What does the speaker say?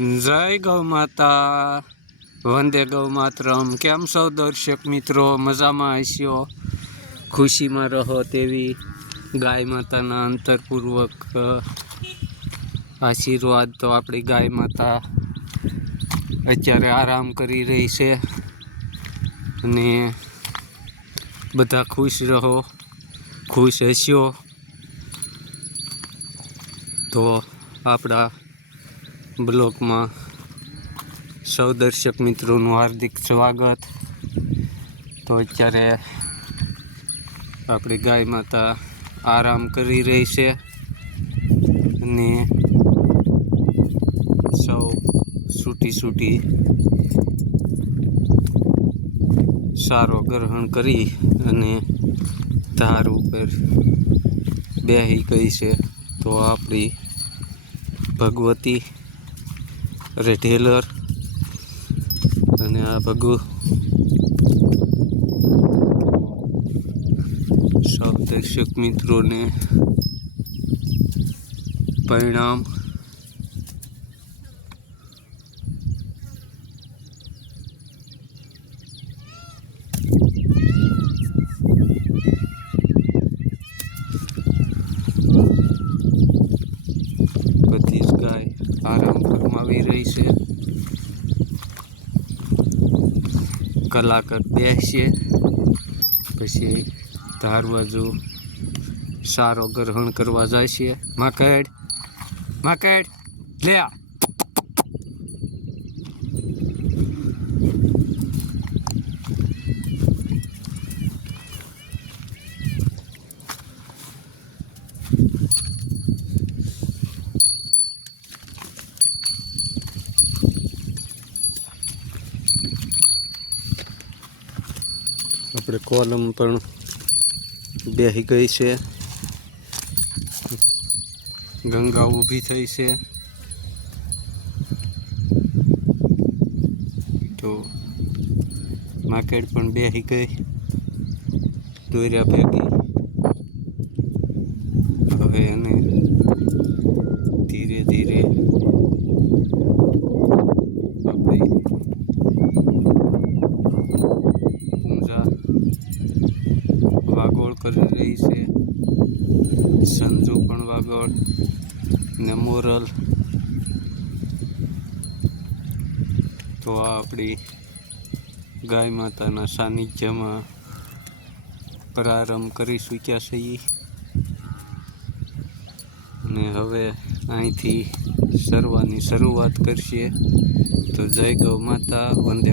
જય ગૌ માતા, વંદે ગૌ માતરમ। કેમ છો દર્શક મિત્રો? મજામાં હશો, ખુશીમાં રહો તેવી ગાય માતાના અંતરપૂર્વક આશીર્વાદ। તો આપણી ગાય માતા અત્યારે આરામ કરી રહી છે અને બધા ખુશ રહો, ખુશ હશો। તો આપણા બ્લોગમાં સૌ દર્શક મિત્રોનું હાર્દિક સ્વાગત। તો અત્યારે આપણી ગાય માતા આરામ કરી રહી છે અને સૌ છૂટી સારો ગ્રહણ કરી અને ધાર ઉપર બેહી ગઈ છે। તો આપણી ભગવતી રેઢેલર અને આ ભગુ સૌ દર્શક મિત્રોને પરિણામ। બધી જ ગાય આરામ ફરમાવી રહી છે, કલાક બેસશે પછી ધાર બાજુ સારો ગ્રહણ કરવા જાય છે। માકડ લે આ। આપણે કોલમ પણ બેસી ગઈ છે, ગંગા ઊભી થઈ છે। તો માકેડ પણ બેસી ગઈ દોર્યા ભેગી। હવે એને ધીરે ધીરે આપણી પૂંજા વાગોળ કરી રહી છે, સંજુ પણ વાગોળ ને મોરલ। તો આ આપણી ગાય માતાના સાનિધ્યમાં પ્રારંભ કરી ચૂક્યા છીએ અને હવે અહીંથી સરવાની શરૂઆત કરશે। તો જય ગૌ માતા, વંદે